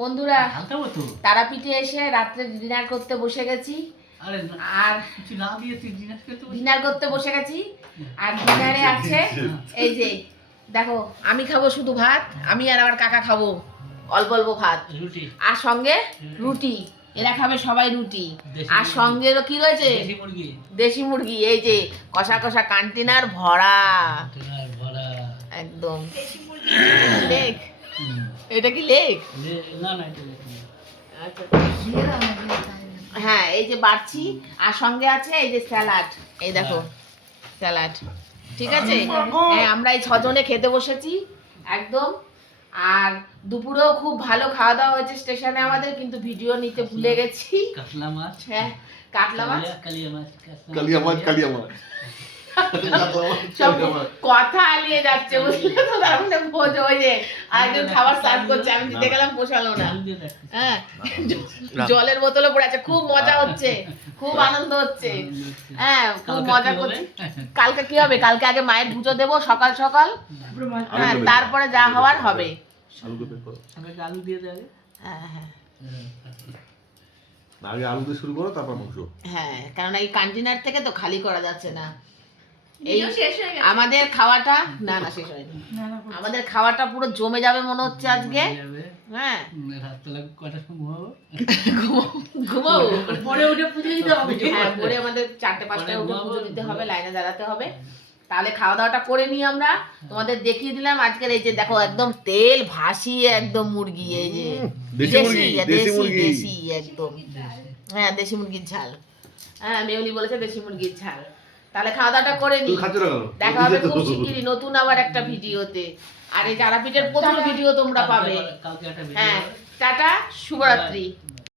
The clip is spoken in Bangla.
বন্ধুরা তারাপীঠে এসে রাত্রে ডিনার করতে বসে গেছি। আর ডিনার করতে বসে গেছি। আর ডিনারে আছে এই যে দেখো, আমি খাবো শুধু ভাত, আমি আর আমার কাকা খাবো অল্প অল্প ভাত, আর সঙ্গে রুটি। এরা খাবে সবাই রুটি, আর সঙ্গে কি রয়েছে? দেশি মুরগি। এই যে কষা কষা কন্টেনার ভরা একদম লেগ। এটা কি লেগ? হ্যাঁ, এই যে বাড়ছি, আর সঙ্গে আছে এই যে স্যালাড। এই দেখো স্যালাড, ঠিক আছে। হ্যাঁ, আমরা এই 6 জনে খেতে বসেছি একদম। আর দুপুরেও খুব ভালো খাওয়া দাওয়া হয়েছে স্টেশনে আমাদের, কিন্তু ভিডিও নিতে ভুলে গেছি। কাতলা মাছ, হ্যাঁ কাতলা মাছ, কালিয়া মাছ সব কথা আলিয়ে যাচ্ছে, বুঝলে তো? তার মানে বোঝো, ওই যে আরেকজন খাবার সার্ভ করছে, আমি দিতে গেলাম, পোষালো না। হ্যাঁ, জলের বোতলে পড়ে আছে। খুব মজা হচ্ছে, খুব আনন্দ হচ্ছে। হ্যাঁ, খুব মজা করছি। কালকে কি হবে? কালকে আগে মায়ের পুজো দেবো সকাল সকাল, হ্যাঁ, তারপরে যা হওয়ার হবে। আলু দিয়ে দেবে। হ্যাঁ হ্যাঁ আগে আলু দিয়ে শুরু করো, তারপর মাংস। হ্যাঁ, কারণ এই কন্টেনার থেকে তো খালি করা যাচ্ছে না। এই আমাদের খাওয়াটা না শেষ হয়নি। আমাদের খাওয়াটা পুরো জমে যাবে মনে হচ্ছে আজকে। হ্যাঁ, ঘুমাবো, পরে উঠে পুজো দিতে হবে। হ্যাঁ, পরে আমাদের 4টে-5টায় উঠে পুজো দিতে হবে, লাইনে দাঁড়াতে হবে। তাহলে খাওয়া দাওয়াটা করে নিই আমরা। তোমাদের দেখিয়ে দিলাম আজকের এই যে দেখো, একদম তেল ভাসিয়ে একদম মুরগি, এই যে দেশি একদম। হ্যাঁ, দেশি মুরগির ঝাল। হ্যাঁ, মেউলি বলেছে দেশি মুরগির ঝাল। তাহলে খাওয়া দাওয়াটা করে নিই, দেখা হবে খুব শিগগিরই নতুন আবার একটা ভিডিওতে। আর এই তারাপীঠের প্রথম ভিডিও তোমরা পাবে। হ্যাঁ, টাটা, শুভরাত্রি।